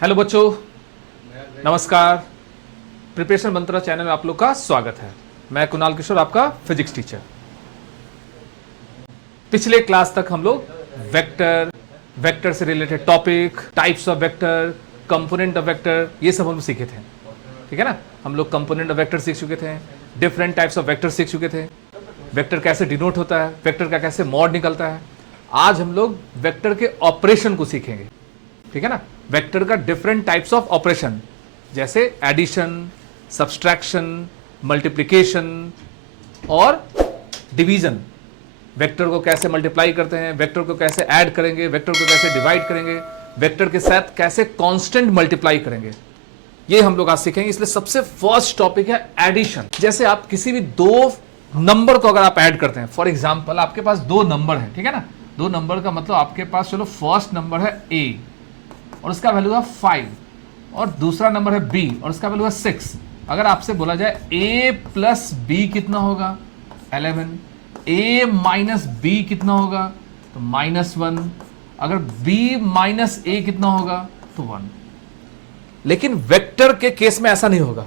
Hello बच्चों, नमस्कार। Preparation मंत्रा channel में आप लोग का स्वागत है। मैं कुणाल किशोर, आपका फिजिक्स टीचर। पिछले क्लास तक हम लोग वेक्टर, वेक्टर से related topic, types of vector, component of vector, ये सब हम लोग सीखे थे। ठीक है ना। हम लोग कंपोनेंट ऑफ वेक्टर सीख चुके थे, डिफरेंट टाइप्स ऑफ वेक्टर सीख चुके थे, वेक्टर कैसे डिनोट होता है, वेक्टर का कैसे मॉड निकलता है। आज हम लोग वेक्टर के ऑपरेशन को सीखेंगे। ठीक है ना। वेक्टर का डिफरेंट टाइप्स ऑफ ऑपरेशन, जैसे एडिशन, सब्सट्रैक्शन, मल्टीप्लिकेशन और डिवीजन। वेक्टर को कैसे मल्टीप्लाई करते हैं, वेक्टर को कैसे ऐड करेंगे, वेक्टर को कैसे डिवाइड करेंगे, वेक्टर के साथ कैसे कांस्टेंट मल्टीप्लाई करेंगे, ये हम लोग आज सीखेंगे। इसलिए सबसे फर्स्ट टॉपिक है एडिशन। जैसे आप किसी भी दो नंबर को अगर आप ऐड करते हैं, फॉर एग्जांपल आपके पास दो नंबर है, ठीक है ना। दो नंबर का मतलब आपके पास, चलो फर्स्ट नंबर है a और उसका वैल्यू है 5 और दूसरा नंबर है b और उसका वैल्यू है 6। अगर आपसे बोला जाए a प्लस b कितना होगा, 11, a माइनस b कितना होगा, तो -1, अगर b माइनस a कितना होगा, तो 1। लेकिन वेक्टर के केस में ऐसा नहीं होगा।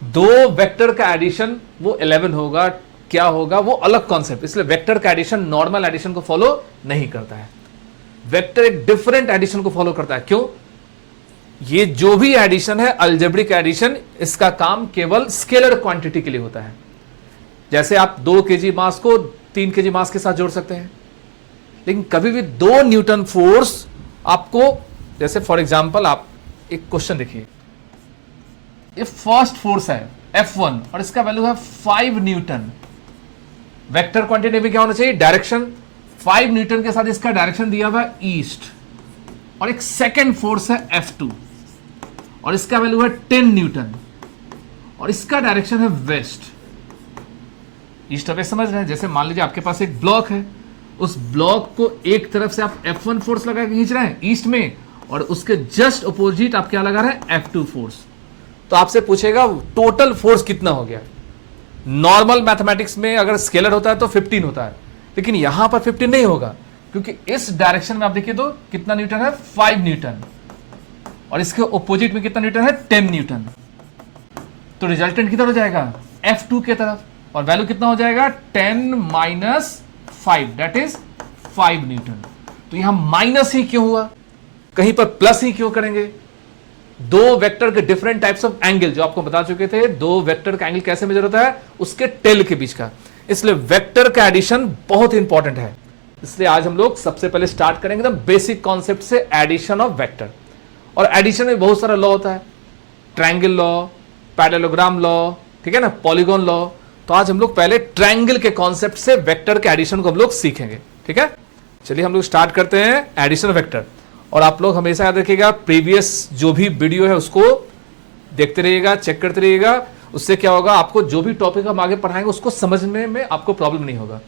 दो वेक्टर का एडिशन वो 11 होगा, क्या होगा, वो अलग कॉन्सेप्ट। इसलिए वेक्टर का एडिशन नॉर्मल एडिशन को फॉलो नहीं करता है। वेक्टर एक डिफरेंट एडिशन को फॉलो करता है। क्यों? ये जो भी एडिशन है, अलजेब्रिक एडिशन, इसका काम केवल स्केलर क्वांटिटी के लिए होता है। जैसे आप 2 kg मास को 3 kg मास के साथ जोड़ सकते हैं, लेकिन कभी भी 2 न्यूटन फोर्स आपको, जैसे फॉर एग्जांपल आप एक क्वेश्चन देखिए, ये फर्स्ट फोर्स है F1 और इसका वैल्यू है 5 न्यूटन। वेक्टर क्वांटिटी में क्या होना चाहिए, डायरेक्शन। 5 न्यूटन के साथ इसका डायरेक्शन दिया हुआ ईस्ट, और एक सेकेंड फोर्स है F2 और इसका वैल्यू है 10 न्यूटन और इसका डायरेक्शन है वेस्ट। ईस्ट वेस्ट समझ रहे हैं। जैसे मान लीजिए आपके पास एक ब्लॉक है, उस ब्लॉक को एक तरफ से आप F1 फोर्स लगा के खींच रहे हैं ईस्ट में, और उसके जस्ट अपोजिट आप क्या लगा रहे हैं, F2 फोर्स। तो आपसे पूछेगा टोटल फोर्स कितना हो गया। नॉर्मल मैथमेटिक्स में अगर स्केलर होता है तो 15 होता है, लेकिन यहां पर 15 नहीं होगा, क्योंकि इस डायरेक्शन में आप देखिए तो कितना न्यूटन है, 5 न्यूटन, और इसके ऑपोजिट में कितना न्यूटन है, 10 न्यूटन। तो रिजल्टेंट किधर हो जाएगा, F2 के तरफ, और वैल्यू कितना हो जाएगा, 10 माइनस 5, दैट इज 5 न्यूटन। तो यहां माइनस ही क्यों हुआ, कहीं पर प्लस ही क्यों करेंगे। दो वेक्टर के डिफरेंट टाइप्स ऑफ एंगल, जो आपको बता चुके थे, दो वेक्टर का एंगल कैसे मेजर होता है, उसके टेल के बीच का। इसलिए वेक्टर का एडिशन बहुत इंपॉर्टेंट है। इसलिए आज हम लोग सबसे पहले स्टार्ट करेंगे एकदम बेसिक कॉन्सेप्ट से, एडिशन ऑफ वेक्टर। और एडिशन में बहुत सारा लॉ होता है, ट्रायंगल लॉ, पैरेललोग्राम लॉ, ठीक है ना, पॉलीगॉन लॉ। तो आज हम लोग पहले ट्रायंगल के कॉन्सेप्ट से वेक्टर के एडिशन को हम लोग सीखेंगे। ठीक है, चलिए हम लोग स्टार्ट करते हैं एडिशन ऑफ वेक्टर। और आप लोग हमेशा याद रखिएगा, प्रीवियस जो भी वीडियो है उसको देखते रहिएगा, चेक करते रहिएगा। उससे क्या होगा, आपको जो भी टॉपिक हम आगे पढ़ाएंगे उसको समझने में आपको प्रॉब्लम नहीं होगा।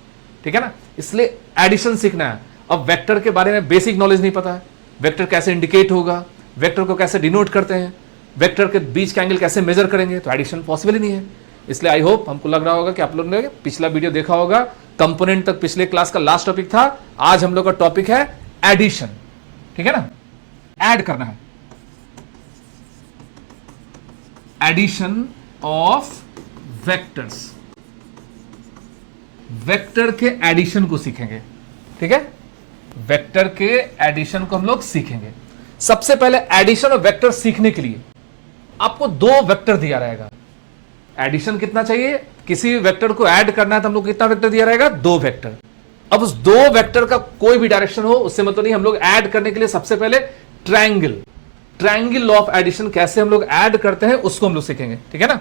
ठीक है ना। इसलिए एडिशन सीखना है। अब वेक्टर के बारे में बेसिक नॉलेज नहीं पता है, वेक्टर कैसे इंडिकेट होगा, वेक्टर को कैसे डिनोट करते हैं, वेक्टर के बीच का एंगल कैसे मेजर करेंगे, तो एडिशन पॉसिबल ही नहीं है। इसलिए आई होप हमको लग रहा होगा कि आप लोगों ने पिछला वीडियो देखा होगा, कंपोनेंट तक पिछले क्लास का लास्ट टॉपिक था। आज हम लोग का टॉपिक है एडिशन। ठीक है ना, ऐड करना है, एडिशन ऑफ वेक्टर्स। वेक्टर के एडिशन को सीखेंगे। ठीक है, वेक्टर के एडिशन को हम लोग सीखेंगे। सबसे पहले एडिशन ऑफ वेक्टर सीखने के लिए आपको दो वेक्टर दिया रहेगा। एडिशन कितना चाहिए, किसी वेक्टर को ऐड करना है तो हम लोग कितना वेक्टर दिया रहेगा, 2 वेक्टर। अब उस 2 वेक्टर का कोई भी डायरेक्शन हो उससे मतलब नहीं। हम लोग ऐड करने के लिए सबसे पहले ट्रायंगल लॉ ऑफ एडिशन कैसे हम लोग ऐड करते हैं उसको हम लोग सीखेंगे। ठीक है ना,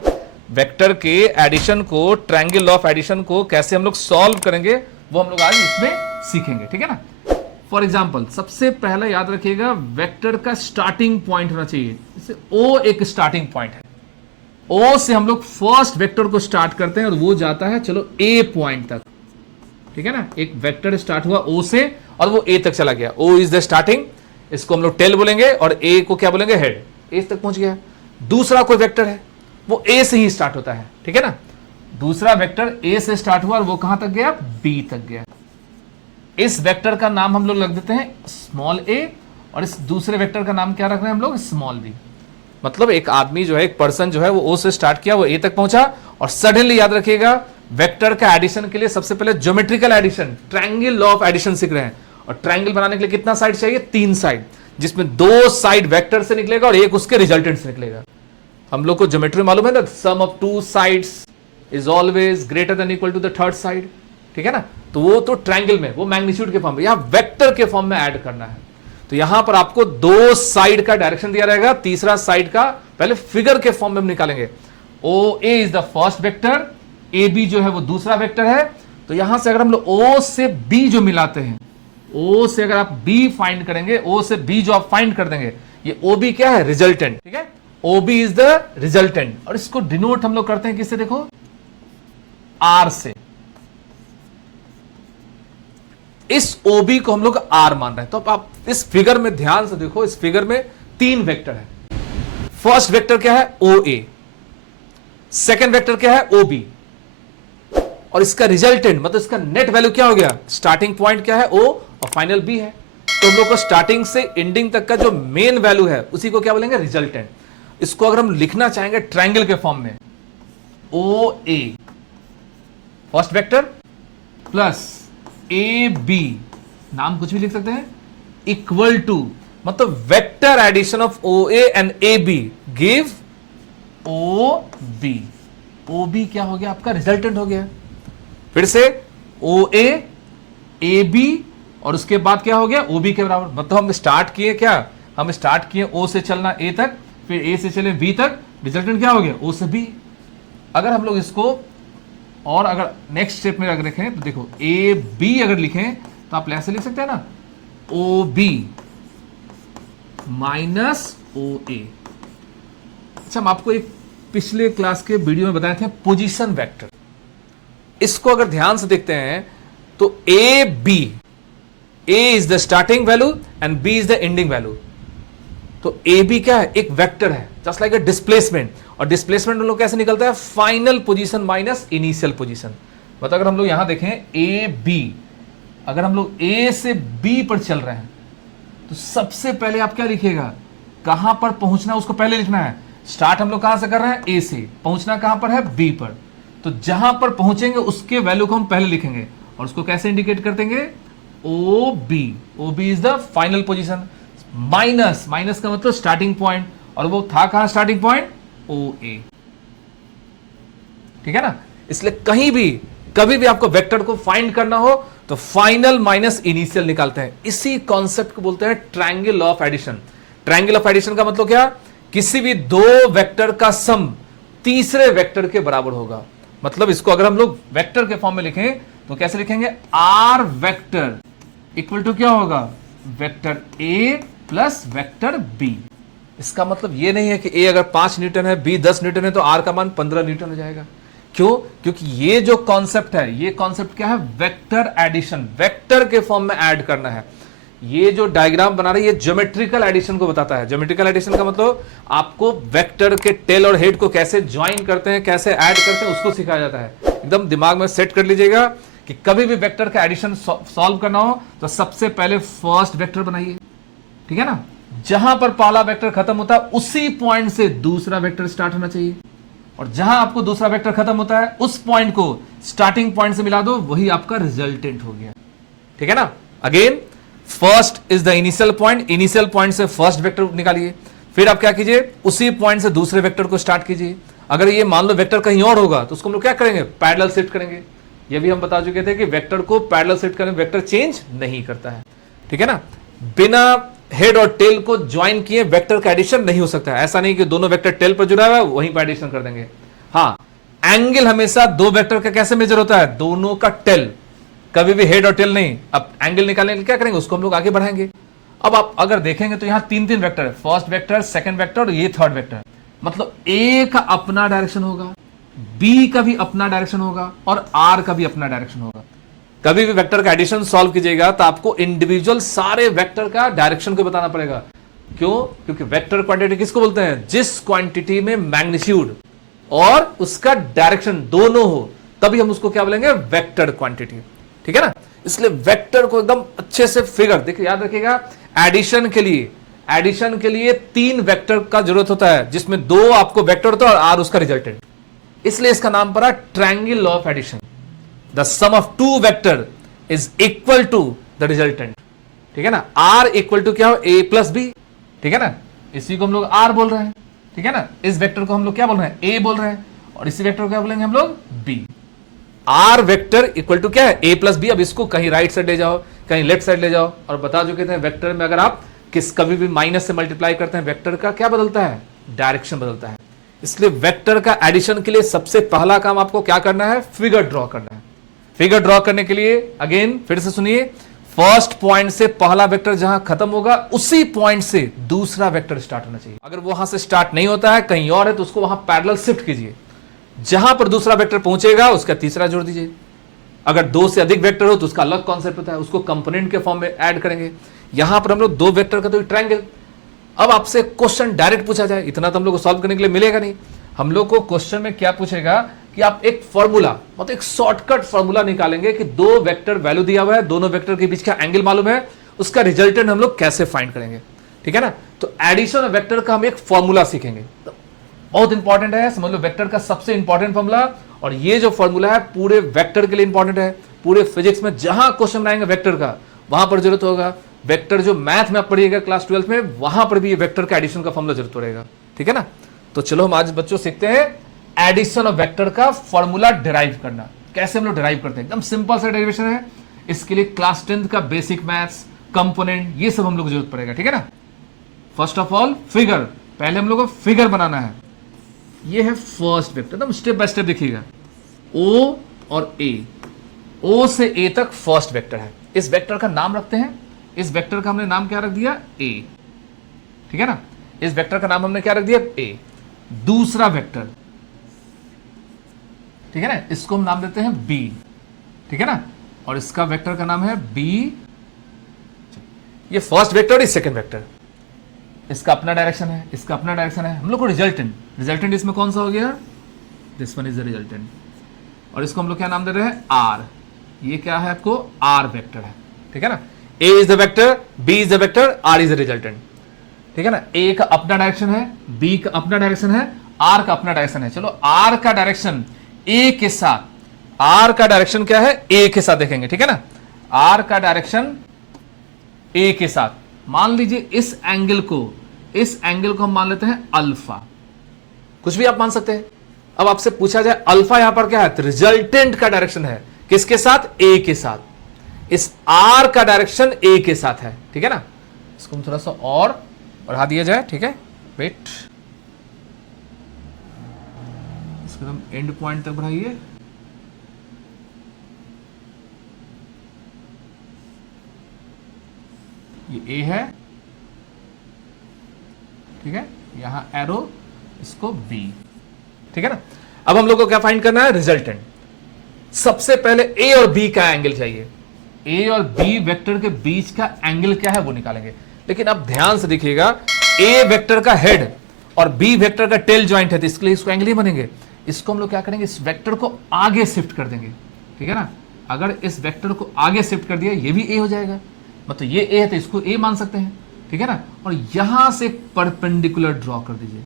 वेक्टर के एडिशन को, ट्रायंगल लॉ ऑफ एडिशन को कैसे हम लोग सॉल्व करेंगे वो हम लोग आज इसमें सीखेंगे। ठीक है ना। फॉर एग्जांपल सबसे पहला याद रखिएगा, वेक्टर का स्टार्टिंग पॉइंट होना चाहिए। जैसे O एक स्टार्टिंग पॉइंट है, O से हम लोग फर्स्ट वेक्टर को स्टार्ट करते हैं और वो जाता है चलो A पॉइंट तक। ठीक है ना, एक वेक्टर स्टार्ट हुआ O से और वो A तक चला गया। O इज द स्टार्टिंग, इसको हम लोग टेल बोलेंगे, और A को क्या बोलेंगे, हेड। A तक पहुंच गया। दूसरा कोई वेक्टर है, वो A से ही स्टार्ट होता है। ठीक है ना, दूसरा वेक्टर A से स्टार्ट हुआ और वो कहां तक गया, B तक गया। इस वेक्टर का नाम हम लोग लग देते हैं स्मॉल a, और इस दूसरे वेक्टर का नाम क्या रख रहे हैं हम लोग, स्मॉल बी। मतलब एक आदमी जो है, एक पर्सन जो है, वो ओ से स्टार्ट किया, वो ए तक पहुंचा, और सडनली याद रखिएगा वेक्टर का एडिशन के लिए सबसे पहले geometrical addition, triangle law of addition सीख रहे हैं। और ट्रायंगल बनाने के लिए कितना साइड चाहिए, 3 साइड, जिसमें 2 साइड वेक्टर से निकलेगा और एक उसके रिजल्टेंट से निकलेगा। हम लोग को ज्योमेट्री मालूम है ना, sum of 2 sides is always greater than equal to the third side, ठीक है ना। तो वो तो ट्रायंगल में, वो मैग्नीट्यूड के फॉर्म में, यहां वेक्टर के फॉर्म में ऐड करना है। तो यहां पर आपको 2 साइड का डायरेक्शन दिया रहेगा, तीसरा साइड का पहले फिगर के फॉर्म में हम निकालेंगे। O A is the first vector, A B जो है वो दूसरा वेक्टर है। तो यहां से अगर हम लोग ओ से बी जो मिलाते हैं, ओ से अगर आप बी फाइंड करेंगे, ओ से बी जो आप फाइंड कर देंगे, ये ओ बी क्या है, रिजल्टेंट, ठीक है। O B is the resultant, और इसको डिनोट हम लोग करते हैं किससे, देखो आर से। इस ओबी को हम लोग आर मान रहे हैं। तो अब आप इस फिगर में ध्यान से देखो, इस फिगर में 3 वेक्टर है। फर्स्ट वेक्टर क्या है, ओ ए, सेकेंड वेक्टर क्या है, ओ बी, और इसका रिजल्टेंट मतलब इसका नेट वैल्यू क्या हो गया, स्टार्टिंग पॉइंट क्या है, ओ, और फाइनल बी है। तो हम लोग को स्टार्टिंग से एंडिंग तक का जो मेन वैल्यू है उसी को क्या बोलेंगे, रिजल्टेंट। इसको अगर हम लिखना चाहेंगे ट्रायंगल के फॉर्म में, O A first vector plus A B, नाम कुछ भी लिख सकते हैं, इक्वल टू, मतलब vector addition of O A and A B give O B. O B क्या हो गया, आपका रिजल्टेंट हो गया। फिर से ओ ए बी, और उसके बाद क्या हो गया, ओ बी के बराबर। मतलब हम स्टार्ट किए क्या, हम स्टार्ट किए ओ से चलना ए तक, फिर ए से चले बी तक, रिजल्टेंट क्या हो गया, ओ से बी। अगर हम लोग इसको और अगर नेक्स्ट स्टेप में अगर लिखें तो देखो, ए बी अगर लिखें तो आप ऐसे लिख सकते हैं ना, ओ बी माइनस ओ ए। अच्छा, हम आपको एक पिछले क्लास के वीडियो में बताए थे पोजीशन वेक्टर। इसको अगर ध्यान से देखते हैं तो A B, A is the starting value and B is the ending value. तो ए बी क्या है, एक वेक्टर है, जस्ट लाइक अ डिस्प्लेसमेंट। और डिस्प्लेसमेंट हम लोग कैसे निकलता है, final position minus initial position. मतलब अगर हम लोग यहां देखें ए बी, अगर हम लोग ए से बी पर चल रहे हैं तो सबसे पहले आप क्या लिखिएगा, कहां पर पहुंचना उसको पहले लिखना है। स्टार्ट हम लोग कहां से कर रहे हैं, ए से, पहुंचना कहां पर है, बी पर। तो जहां पर पहुंचेंगे उसके वैल्यू को हम पहले लिखेंगे, और उसको कैसे इंडिकेट कर देंगे, O B. O B is the final position, minus, minus का मतलब स्टार्टिंग पॉइंट, और वो था कहां स्टार्टिंग पॉइंट, ओ ए, ठीक है ना। इसलिए कहीं भी कभी भी आपको वेक्टर को फाइंड करना हो तो फाइनल माइनस इनिशियल निकालते हैं। इसी कॉन्सेप्ट को बोलते हैं triangle of addition. Triangle of addition का मतलब क्या, किसी भी 2 वेक्टर का सम तीसरे वेक्टर के बराबर होगा। मतलब इसको अगर हम लोग वेक्टर के फॉर्म में लिखें तो कैसे लिखेंगे, आर वेक्टर इक्वल टू क्या होगा, vector A plus vector B. इसका मतलब ये नहीं है कि ए अगर 5 न्यूटन है, बी 10 न्यूटन है, तो आर का मान 15 न्यूटन हो जाएगा। क्यों, क्योंकि ये जो कॉन्सेप्ट है, ये कॉन्सेप्ट क्या है, वेक्टर एडिशन, वेक्टर के फॉर्म में ऐड करना है। ये जो डायग्राम बना रहे हैं, ये ज्योमेट्रिकल एडिशन को बताता है। ज्योमेट्रिकल एडिशन का मतलब आपको वेक्टर के टेल और हेड को कैसे ज्वाइन करते हैं, कैसे ऐड करते हैं, उसको सिखाया जाता है। एकदम दिमाग में सेट कर लीजिएगा कि कभी भी वेक्टर का एडिशन सॉल्व करना हो तो सबसे पहले फर्स्ट वेक्टर बनाइए, ठीक है ना। जहां पर पहला वेक्टर खत्म होता है उसी पॉइंट से दूसरा वेक्टर स्टार्ट होना चाहिए, और जहां आपको दूसरा वेक्टर खत्म होता है उस पॉइंट को स्टार्टिंग पॉइंट से मिला दो, वही आपका रिजल्टेंट हो गया, ठीक है ना। Again first is the initial point, initial point से फर्स्ट वेक्टर निकालिए, फिर आप क्या कीजिए, उसी पॉइंट से दूसरे वेक्टर को स्टार्ट कीजिए। अगर ये मान लो वेक्टर कहीं और होगा तो उसको हम लोग क्या करेंगे, पैरेलल शिफ्ट करेंगे। ये भी हम बता चुके थे कि वेक्टर को पैरेलल शिफ्ट करने वेक्टर चेंज नहीं करता है, ठीक है ना। बिना हेड और टेल को ज्वाइन किए वेक्टर का एडिशन नहीं हो सकता है। ऐसा नहीं कि दोनों वेक्टर टेल पर जुड़ा हुआ है वहीं पर एडिशन कर देंगे। हाँ, एंगल हमेशा 2 वेक्टर का कैसे मेजर होता है, दोनों का टेल, कभी भी हेड और टेल नहीं। अब एंगल निकालने के लिए क्या करेंगे, उसको हम लोग आगे बढ़ाएंगे। अब आप अगर देखेंगे तो यहां 3 वेक्टर है, फर्स्ट वेक्टर, सेकंड वेक्टर और ये थर्ड वेक्टर। मतलब ए का अपना डायरेक्शन होगा, बी का भी अपना डायरेक्शन होगा, और आर का भी अपना डायरेक्शन होगा। कभी भी वेक्टर का एडिशन सॉल्व कीजिएगा तो आपको इंडिविजुअल सारे वेक्टर का डायरेक्शन को बताना पड़ेगा। क्यों, क्योंकि वेक्टर क्वांटिटी किसको बोलते हैं, जिस क्वांटिटी में मैग्नीट्यूड और उसका डायरेक्शन दोनों हो तभी हम उसको क्या बोलेंगे, वेक्टर क्वांटिटी, ठीक है ना। इसलिए वेक्टर को एकदम अच्छे से फिगर देखिए, याद रखिएगा, एडिशन के लिए 3 वेक्टर का जरूरत होता है, जिसमें 2 आपको वेक्टर होता है और आर उसका रिजल्टेंट, इसलिए इसका नाम पड़ा triangle law of addition. The sum of 2 vector is equal to the resultant, ठीक है ना। आर इक्वल टू क्या हो, ए प्लस बी, ठीक है ना। इसी को हम लोग आर बोल रहे हैं, ठीक है ना। इस वेक्टर को हम लोग क्या बोल रहे हैं, ए बोल रहे हैं, और इसी वेक्टर को क्या बोलेंगे हम लोग, B. R vector equal to क्या है, ए प्लस बी। अब इसको कहीं राइट साइड ले जाओ, कहीं लेफ्ट साइड ले जाओ, और बता चुके थे वेक्टर में अगर आप कभी भी माइनस से मल्टीप्लाई करते हैं, वेक्टर का क्या बदलता है, डायरेक्शन बदलता है। इसलिए वेक्टर का एडिशन के लिए सबसे पहला काम आपको क्या करना है, फिगर ड्रॉ करना है। फिगर ड्रॉ करने के लिए अगेन फिर से सुनिए, फर्स्ट पॉइंट से पहला वेक्टर जहां खत्म होगा उसी पॉइंट से दूसरा वेक्टर स्टार्ट होना चाहिए। अगर वहां से स्टार्ट नहीं होता है, कहीं और है, तो उसको वहां पैरेलल शिफ्ट कीजिए। जहां पर दूसरा वेक्टर पहुंचेगा उसका तीसरा जोड़ दीजिए। अगर 2 से अधिक वेक्टर हो तो उसका अलग कॉन्सेप्ट होता है, उसको कंपोनेंट के फॉर्म में ऐड करेंगे। यहां पर हम लोग 2 वेक्टर का तो ट्रायंगल। अब आपसे क्वेश्चन डायरेक्ट पूछा जाए, इतना तो हम लोग को सॉल्व करने के लिए मिलेगा नहीं। हम लोग को क्वेश्चन में क्या पूछेगा कि आप एक फॉर्मूला, मतलब एक शॉर्टकट फॉर्मूला निकालेंगे कि 2 वेक्टर वैल्यू दिया हुआ है, दोनों वेक्टर के बीच का एंगल मालूम है, उसका रिजल्टेंट हम लोग कैसे फाइंड करेंगे, ठीक है ना। तो एडिशन ऑफ वेक्टर का हम एक फॉर्मूला सीखेंगे, तो बहुत इंपॉर्टेंट है, समझ लो वेक्टर का सबसे इंपॉर्टेंट फॉर्मूला। और ये जो फॉर्मूला है पूरे वेक्टर के लिए इंपॉर्टेंट है। पूरे फिजिक्स में जहां क्वेश्चन बनाएंगे वेक्टर का, वहां पर जरूरत होगा। वेक्टर जो मैथ में आप पढ़िएगा क्लास 12 में, वहां पर भी ये वेक्टर का एडिशन का फॉर्मूला जरूरत पड़ेगा, ठीक है ना। तो चलो हम आज बच्चों सीखते हैं एडिशन ऑफ वेक्टर का फॉर्मूला डिराइव करना। कैसे हम लोग डिराइव करते हैं, एकदम सिंपल सा डेरिवेशन है। इसके लिए क्लास 10 का बेसिक मैथ्स, कंपोनेंट, ये सब हम लोग को जरूरत पड़ेगा, ठीक है ना। फर्स्ट ऑफ ऑल फिगर, पहले हम लोग को फिगर बनाना है। ये है फर्स्ट वेक्टर, एकदम स्टेप बाय स्टेप देखिएगा। ओ और ए, ओ से ए तक फर्स्ट वेक्टर है। इस वेक्टर का नाम रखते हैं, इस वेक्टर का हमने नाम क्या रख दिया, ए, ठीक है ना। इस वेक्टर का नाम हमने क्या रख दिया, ए। दूसरा वेक्टर, ठीक है ना, इसको हम नाम देते हैं बी, ठीक है ना। और इसका वेक्टर का नाम है बी। ये फर्स्ट वेक्टर और ये सेकंड वेक्टर, इसका अपना डायरेक्शन है, इसका अपना डायरेक्शन है। हम लोग को रिजल्टेंट इसमें कौन सा हो गया, this one is the resultant. और इसको हम लोग क्या नाम दे रहे हैं, आर। ये क्या है आपको, आर वेक्टर है, ठीक है ना। A is the vector, B is the vector, R is the resultant, ठीक है ना। ए का अपना डायरेक्शन है, बी का अपना डायरेक्शन है, आर का अपना डायरेक्शन है। चलो आर का डायरेक्शन ए के साथ, आर का डायरेक्शन क्या है, ए के साथ देखेंगे, ठीक है ना। आर का डायरेक्शन ए के साथ, मान लीजिए इस एंगल को हम मान लेते हैं अल्फा, कुछ भी आप मान सकते हैं। अब आपसे पूछा जाए अल्फा यहां पर क्या है, तो रिजल्टेंट का डायरेक्शन है, किसके साथ, ए के साथ। इस आर का डायरेक्शन ए के साथ है, ठीक है ना। इसको हम थोड़ा सा और बढ़ा दिया जाए, ठीक है, वेट, इसको हम एंड पॉइंट तक बढ़ाइए। ये ए है, ठीक है, यहां एरो, इसको बी, ठीक है ना। अब हम लोग को क्या फाइंड करना है, रिजल्टेंट। सबसे पहले ए और बी का एंगल चाहिए, ए और बी वेक्टर के बीच का एंगल क्या है वो निकालेंगे। लेकिन अब ध्यान से देखिएगा, ए वेक्टर का हेड और बी वेक्टर का टेल ज्वाइंट है, तो इसके लिए इसको एंगल ही बनेंगे। इसको हम लोग क्या करेंगे, इस वेक्टर को आगे शिफ्ट कर देंगे, ठीक है ना। अगर इस वेक्टर को आगे शिफ्ट कर दिया, ये भी ए हो जाएगा, मतलब ये ए है तो इसको ए मान सकते हैं, ठीक है ना। और यहां से परपेंडिकुलर ड्रॉ कर दीजिए।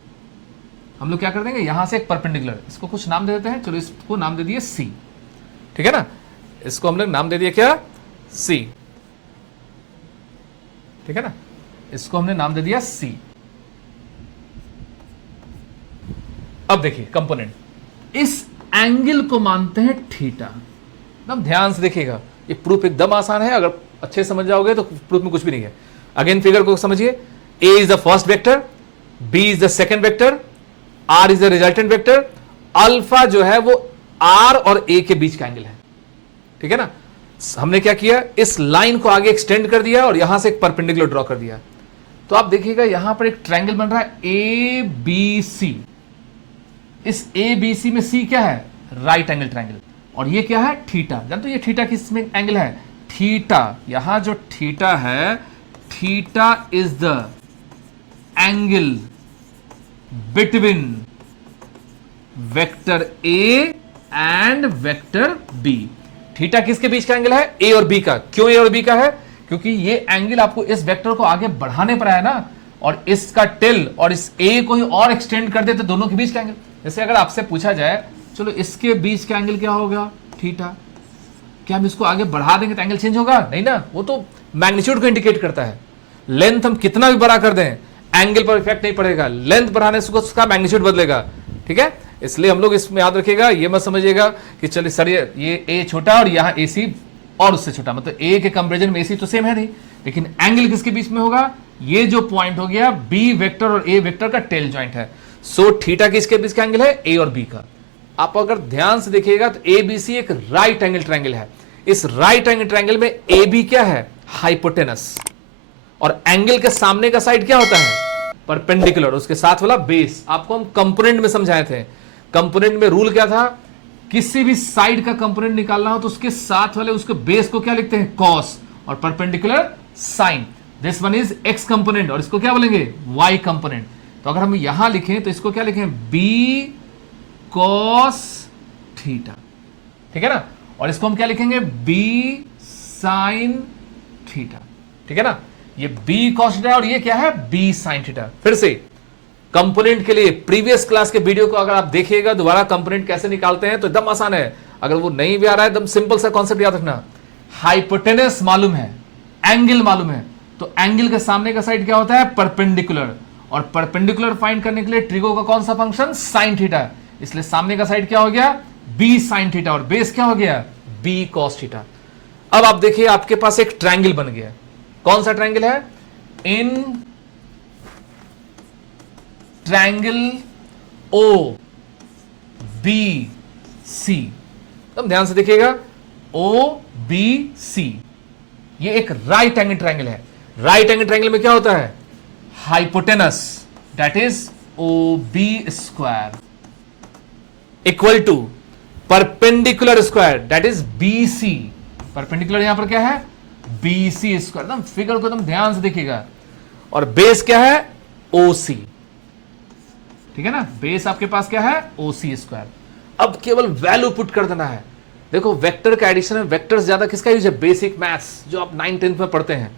हम लोग क्या कर देंगे, यहां से एक परपेंडिकुलर, इसको कुछ नाम दे देते हैं, चलो इसको नाम दे दिए सी, ठीक है ना। इसको हम लोग नाम दे दिए क्या, सी, ठीक है ना। इसको हमने नाम दे दिया सी। अब देखिए कंपोनेंट, इस एंगल को मानते हैं थीटा। एकदम ध्यान से देखिएगा, ये प्रूफ एकदम आसान है, अगर अच्छे समझ जाओगे तो प्रूफ में कुछ भी नहीं है। अगेन फिगर को समझिए, A is the first vector, B is the second vector, R is the resultant vector. Alpha जो है वो आर और ए के बीच का एंगल है, ठीक है ना। हमने क्या किया, इस लाइन को आगे एक्सटेंड कर दिया और यहां से एक परपेंडिकुलर ड्रॉ कर दिया। तो आप देखिएगा यहां पर एक ट्रायंगल बन रहा है ए बी सी। इस ए बी सी में सी क्या है, राइट एंगल ट्रायंगल, और ये क्या है, थीटा। जानते हो ये थीटा किस में एंगल है, थीटा। यहां जो थीटा है, theta is the angle between vector A and vector B. Theta किसके बीच का एंगल है, ए और बी का। क्यों ए और बी का है, क्योंकि ये एंगल आपको इस वेक्टर को आगे बढ़ाने पर आया ना, और इसका टेल और इस ए को ही और एक्सटेंड कर देते दोनों के बीच का एंगल। जैसे अगर आपसे पूछा जाए चलो इसके बीच का एंगल क्या होगा, थीटा, क्या हम इसको आगे बढ़ा देंगे तो एंगल चेंज होगा? नहीं ना, वो तो मैग्नीट्यूड को इंडिकेट करता है। लेंथ हम कितना भी बड़ा कर दें एंगल पर इफेक्ट नहीं पड़ेगा, लेंथ बढ़ाने से उसका मैग्नीट्यूड बदलेगा। ठीक है, इसलिए हम लोग इसमें याद रखिएगा, ये मत समझिएगा कि चलिए सर ये ए छोटा और यहां ए सी और उससे छोटा, मतलब ए के कंपेरिजन में ए सी तो सेम है नहीं, लेकिन एंगल किसके बीच में होगा? ये जो पॉइंट हो गया बी वेक्टर और ए वेक्टर का टेल जॉइंट है। सो थीटा किसके बीच का एंगल है? ए और बी का। आप अगर ध्यान से देखिएगा तो ए बी सी एक राइट एंगल ट्रायंगल है। इस राइट एंगल ट्रायंगल में ए बी क्या है? हाइपोटेनस, और एंगल के सामने का साइड क्या होता है? परपेंडिकुलर, उसके साथ वाला बेस। आपको हम कंपोनेंट में समझाए थे। कंपोनेंट में रूल क्या था? किसी भी साइड का कंपोनेंट निकालना हो तो उसके साथ वाले उसके बेस को क्या लिखते हैं? कॉस, और perpendicular sine. This one is X component और इसको क्या बोलेंगे? Y component. तो अगर हम यहां लिखें तो इसको क्या लिखें? बी कॉस थीटा, ठीक है ना, और इसको हम क्या लिखेंगे? बी साइन थीटा, ठीक है ना। ये बी कॉस थीटा और ये क्या है? B sine theta. फिर से कंपोनेंट के लिए प्रीवियस क्लास के वीडियो को अगर आप देखिएगा दोबारा कंपोनेंट कैसे निकालते हैं तो एकदम आसान है। अगर वो नहीं भी आ रहा है एकदम सिंपल सा कॉन्सेप्ट याद रखना, हाइपोटेनस मालूम है, एंगल मालूम है, तो एंगल के सामने का साइड क्या होता है? परपेंडिकुलर, और परपेंडिकुलर फाइंड करने के लिए ट्रिगो का कौन सा फंक्शन? Sine theta. इसलिए सामने का साइड क्या हो गया? बी साइन थीटा, और बेस क्या हो गया? B cos theta. अब आप देखिए आपके पास एक ट्रायंगल बन गया। कौन सा ट्रायंगल है? In triangle O B C, एकदम ध्यान से देखिएगा, ओ बी सी, ये एक राइट एंगल ट्रायंगल है। राइट एंगल ट्रायंगल में क्या होता है? Hypotenuse, that is O B square, equal to perpendicular square, that is B C. Perpendicular यहां पर क्या है? B C square. एकदम फिगर को एकदम ध्यान से देखिएगा। और बेस क्या है? ओ सी, ठीक है ना, बेस आपके पास क्या है? ओ सी स्क्वायर। अब केवल वैल्यू पुट कर देना है। देखो वेक्टर का एडिशन में वेक्टर्स ज्यादा किसका यूज है? बेसिक मैथ्स जो आप 9-10 में पढ़ते हैं।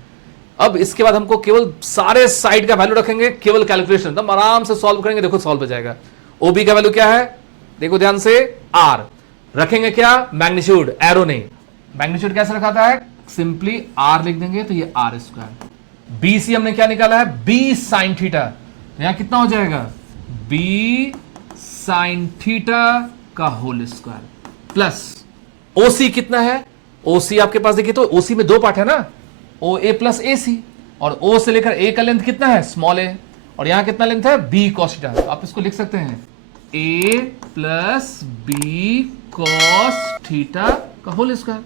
अब इसके बाद हमको केवल सारे साइड का वैल्यू रखेंगे, केवल कैलकुलेशन एकदम आराम से सॉल्व करेंगे। देखो सॉल्व हो जाएगा। ओबी का वैल्यू क्या है? देखो ध्यान से, आर रखेंगे क्या? मैग्नीट्यूड, एरो नहीं। मैग्नीट्यूड कैसे रखा था है? सिंपली आर लिख देंगे तो ये आर स्क्वायर। बी सी हमने क्या निकाला है? B sine theta. तो यहां कितना हो जाएगा? बी साइन थीटा का होल स्क्वायर प्लस ओसी कितना है? ओसी आपके पास देखिए तो ओसी में दो पार्ट है ना, ओ ए प्लस ए सी, और ओ से लेकर ए का लेंथ कितना है? स्मॉल ए, और यहां कितना लेंथ है? B cos theta. तो आप इसको लिख सकते हैं A plus B cos theta का होल स्क्वायर।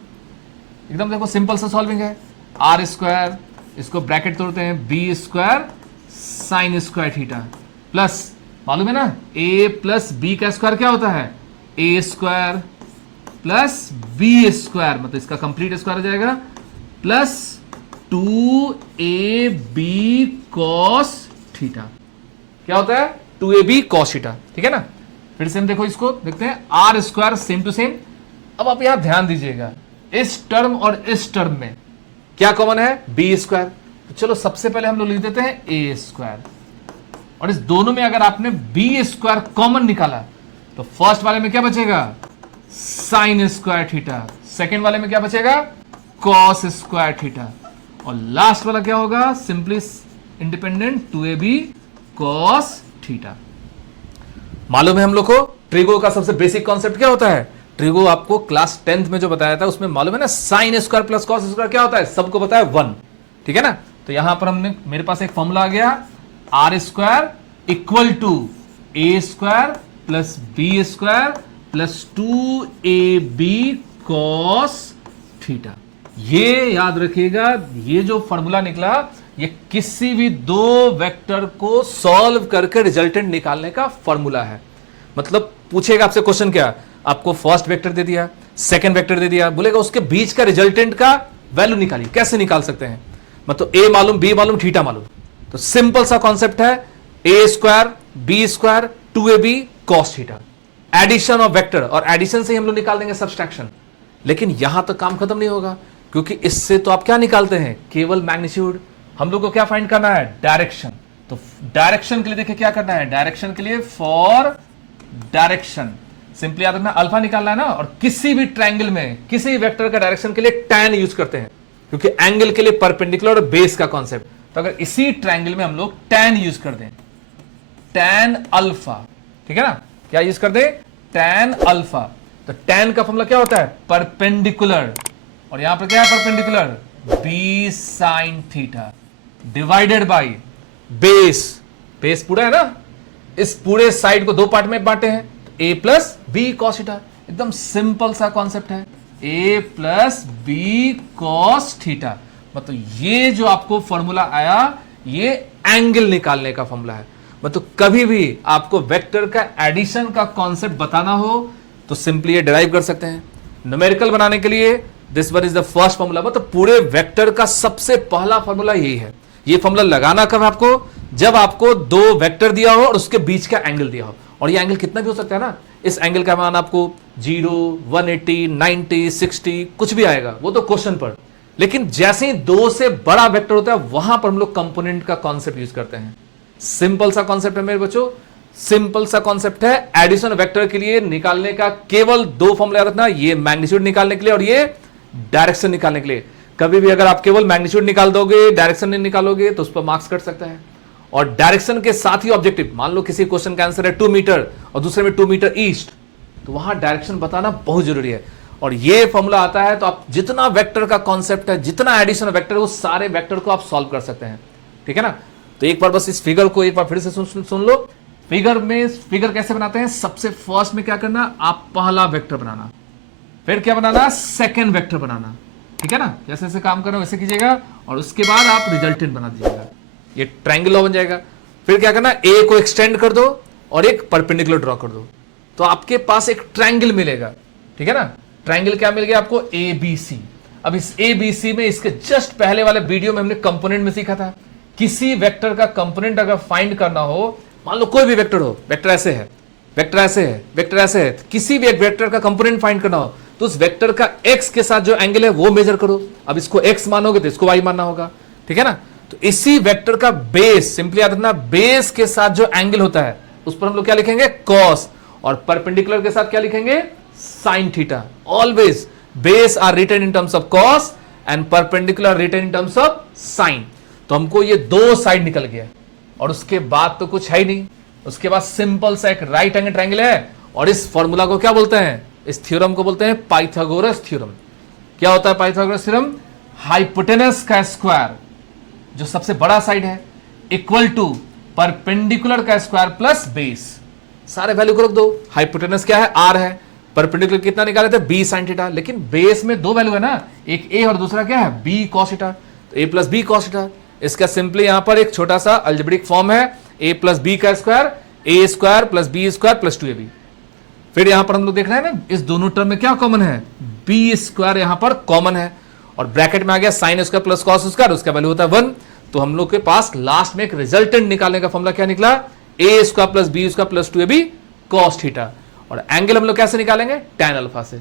एकदम देखो सिंपल सा सॉल्विंग है। आर स्क्वायर, इसको ब्रैकेट तोड़ते हैं, B square sine square theta, plus मालूम है ना ए प्लस बी का स्क्वायर क्या होता है? A square plus B square, मतलब इसका कंप्लीट स्क्वायर हो जाएगा, प्लस 2ab cos थीटा। क्या होता है? 2ab cos थीटा, ठीक है ना। फिर से हम देखो इसको देखते हैं, R square same to same. अब आप यहां ध्यान दीजिएगा, इस टर्म और इस टर्म में क्या कॉमन है? B square. तो चलो सबसे पहले हम लोग लिख देते हैं ए स्क्वायर, और इस दोनों में अगर आपने बी स्क्वायर कॉमन निकाला तो फर्स्ट वाले में क्या बचेगा? साइन स्क्वायर थीटा, सेकेंड वाले में क्या बचेगा? कॉस स्क्वायर थीटा, और लास्ट वाला क्या होगा? Simply independent 2ab cos theta. मालूम है हम लोग को ट्रिगो का सबसे बेसिक कॉन्सेप्ट क्या होता है? ट्रिगो आपको क्लास 10th में जो बताया था उसमें मालूम है ना, sine square plus cos square क्या होता है? सबको पता है 1, ठीक है ना। तो यहां पर हमने, मेरे पास एक फॉर्मूला आ गया, R square equal to A square plus B square plus 2ab cos theta. ये याद रखिएगा, ये जो फॉर्मूला निकला ये किसी भी दो वेक्टर को सॉल्व करके रिजल्टेंट निकालने का फॉर्मूला है। मतलब पूछेगा आपसे क्वेश्चन, क्या आपको फर्स्ट वेक्टर दे दिया, सेकंड वेक्टर दे दिया, बोलेगा उसके बीच का रिजल्टेंट का वैल्यू निकालिए। कैसे निकाल सकते हैं? मतलब ए मालूम, बी मालूम, थीटा मालूम, तो सिंपल सा कॉन्सेप्ट है, A square B square 2ab cos theta, addition of vector, और एडिशन से ही हम लोग निकाल देंगे सब्सट्रैक्शन। लेकिन यहां तक काम खत्म नहीं होगा, क्योंकि इससे तो आप क्या निकालते हैं, केवल मैग्नीट्यूड। हम लोग को क्या फाइंड करना है, डायरेक्शन। तो डायरेक्शन के लिए देखिए क्या करना है, डायरेक्शन के लिए फॉर डायरेक्शन सिंपली याद रखना अल्फा निकालना है ना। और किसी भी ट्रायंगल में किसी वेक्टर का डायरेक्शन के लिए tan यूज करते हैं, क्योंकि एंगल के लिए परपेंडिकुलर और बेस का कॉन्सेप्ट। तो अगर इसी ट्रायंगल में हम लोग tan यूज कर दें, tan अल्फा, ठीक है ना, क्या यूज कर दें, tan अल्फा, तो tan का फॉर्मूला क्या होता है, परपेंडिकुलर, और यहां पर क्या है perpendicular, b sin theta divided by base. Base पूरा है ना, इस पूरे साइड को दो पार्ट में बांटे हैं, तो a plus B cos theta. एकदम सिंपल सा कॉन्सेप्ट है, a plus B cos theta. मतलब ये जो आपको फॉर्मूला आया, ये एंगल निकालने का फॉर्मूला है। मतलब कभी भी आपको वेक्टर का एडिशन का कॉन्सेप्ट बताना हो तो सिंपली ये डिराइव कर सकते हैं। न्यूमेरिकल बनाने के लिए this one is the first formula. मतलब पूरे वेक्टर का सबसे पहला फॉर्मूला यही है। ये फॉर्मूला लगाना कब आपको, जब आपको दो वेक्टर दिया हो और उसके बीच का एंगल दिया हो। और ये एंगल कितना भी हो सकता है ना, इस एंगल का मान आपको 0, 180, 90, 60 कुछ भी आएगा, वो तो क्वेश्चन पर। लेकिन जैसे ही दो से बड़ा वेक्टर होता है वहां पर हम लोग कंपोनेंट का कॉन्सेप्ट यूज करते हैं। सिंपल सा कॉन्सेप्ट है मेरे बच्चों, सिंपल सा कॉन्सेप्ट है। एडिशन वेक्टर के लिए निकालने का केवल दो फॉर्मूला रखना, ये मैग्नीट्यूड निकालने के लिए और ये डायरेक्शन निकालने के लिए। कभी भी अगर आप केवल मैग्नीट्यूड निकाल दोगे, डायरेक्शन नहीं निकालोगे, तो उस पर मार्क्स कट सकता है। और डायरेक्शन के साथ ही ऑब्जेक्टिव, मान लो किसी क्वेश्चन का आंसर है 2 मीटर और दूसरे में 2 मीटर ईस्ट, तो वहां डायरेक्शन बताना बहुत जरूरी है। और ये फॉर्मूला आता है तो आप जितना वेक्टर का कॉन्सेप्ट है, जितना एडिशन वेक्टर है, वो सारे वेक्टर को आप सॉल्व कर सकते हैं, ठीक है ना। तो एक बार बस इस फिगर को एक बार फिर से सुन लो। फिगर कैसे बनाते हैं, सबसे फर्स्ट में क्या करना, आप पहला वेक्टर बनाना, फिर क्या बनाना, सेकंड वेक्टर बनाना, ठीक है ना। जैसे जैसे काम करना वैसे कीजिएगा, और उसके बाद आप रिजल्टेंट बना दीजिएगा, ये ट्रायंगल बन जाएगा। फिर क्या करना, ए को एक्सटेंड कर दो और एक परपेंडिकुलर ड्रॉ कर दो, तो आपके पास एक ट्रायंगल मिलेगा, ठीक है ना। ट्रायंगल क्या मिल गया आपको, ABC। अब इस ABC में इसके जस्ट पहले वाले वीडियो में हमने कंपोनेंट में सीखा था, किसी वेक्टर का कंपोनेंट अगर फाइंड करना हो, मान लो कोई भी वेक्टर हो, वेक्टर ऐसे है, वेक्टर ऐसे है, वेक्टर ऐसे है, किसी भी एक वेक्टर का कंपोनेंट फाइंड करना हो तो उस वेक्टर का x के साथ जो एंगल है वो मेजर करो। अब इसको x मानोगे तो इसको y मानना होगा, ठीक है ना। तो इसी वेक्टर का बेस, सिंपली याद रखना, बेस के साथ जो एंगल होता है उस पर हम लोग क्या लिखेंगे, cos, और परपेंडिकुलर के साथ क्या लिखेंगे, sin theta. Always base are written in terms of cos and perpendicular written in terms of sin। तो हमको ये दो साइड निकल गया, और उसके बाद तो कुछ है ही नहीं। उसके बाद सिंपल सा एक राइट एंगल ट्रायंगल है, और इस फॉर्मूला को क्या बोलते हैं, इस थ्योरम को बोलते हैं पाइथागोरस थ्योरम। क्या होता है पाइथागोरस थ्योरम, हाइपोटेनस का स्क्वायर, जो सबसे बड़ा साइड है, इक्वल टू परपेंडिकुलर का स्क्वायर प्लस बेस। सारे वैल्यू को रख दो। हाइपोटेनस क्या है, r है, परपेंडिकुलर कितना निकाले थे, b sin थीटा, लेकिन बेस में दो वैल्यू है ना, एक a और दूसरा क्या है, b cos थीटा, तो a plus B cos theta. इसका सिंपली यहां पर एक छोटा सा अलजेब्रिक फॉर्म है, a प्लस बी का square, a square plus B square plus 2ab। फिर यहां पर हम लोग देख रहे हैं ना, इस दोनों टर्म में क्या कॉमन है, बी स्क्वायर यहां पर कॉमन है, और ब्रैकेट में आ गया sine square plus cos square, उसका वैल्यू होता है 1। तो हम लोग के पास लास्ट में एक रिजल्टेंट निकालने का फॉर्मूला क्या निकला, a square plus B square plus 2ab cos theta. और एंगल हम लोग कैसे निकालेंगे, tan अल्फा से।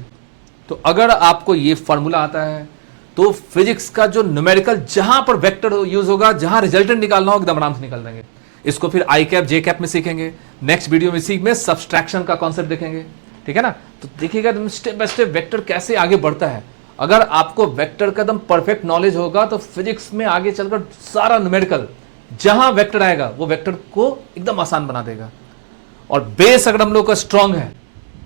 तो अगर आपको ये फॉर्मूला आता है तो फिजिक्स का जो न्यूमेरिकल जहां पर वेक्टर यूज होगा, जहां रिजल्टेंट निकालना हो, एकदम आराम से निकाल देंगे। इसको फिर आई कैप जे कैप में सीखेंगे, नेक्स्ट वीडियो में सीख में सब्सट्रैक्शन का कॉन्सेप्ट देखेंगे, ठीक है ना। तो देखिएगा स्टेप बाय स्टेप वेक्टर कैसे आगे बढ़ता है। अगर आपको वेक्टर का एकदम परफेक्ट नॉलेज होगा तो फिजिक्स में आगे चलकर सारा न्यूमेरिकल जहां वेक्टर आएगा वो वेक्टर को एकदम आसान बना देगा। और बेस अगर हम लोग का स्ट्रांग है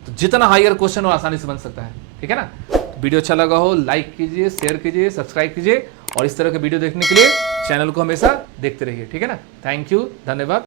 तो जितना हायर क्वेश्चन वो आसानी से बन सकता है, ठीक है ना। तो वीडियो अच्छा लगा हो लाइक कीजिए, शेयर कीजिए, सब्सक्राइब कीजिए, और इस तरह के वीडियो देखने के लिए चैनल को हमेशा देखते रहिए, ठीक है ना। थैंक यू, धन्यवाद।